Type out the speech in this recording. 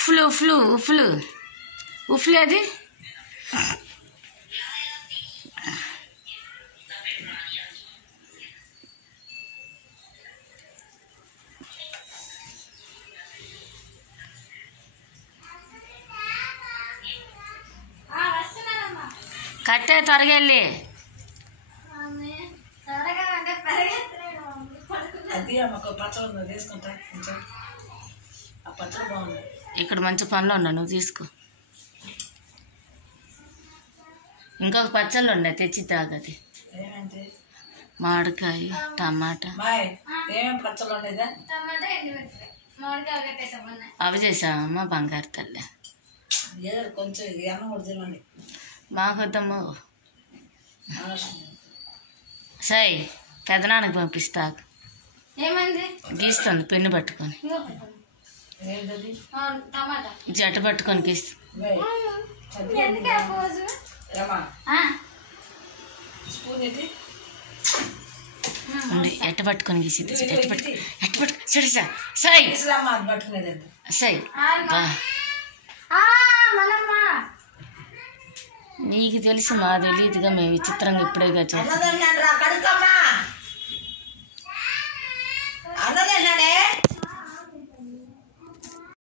ఉఫ్లు ఉఫ్లు ఉఫ్లు ఉఫ్లు అది కట్టే త్వరగా వెళ్ళి ఇక్కడ మంచి పనులు ఉన్నా నువ్వు తీసుకో. ఇంకొక పచ్చళ్ళు ఉన్నాయి తెచ్చి తాగది. మామిడికాయ టమాటా అవి చేసామమ్మా బంగారు తల్లి. మాకొద్దమ్మ సై పెదనాన్నకి పంపిస్తా. గీస్తుంది పెన్ను పట్టుకొని జట్ట పట్టుకొని గీస్తా. ఎట్ట పట్టుకొని గీసింది ఎట్ట పట్టు సరిసా సై సై నీకు తెలిసి మా తెలియదుగా మేము విచిత్రంగా ఇప్పుడేగా చూస్తాం.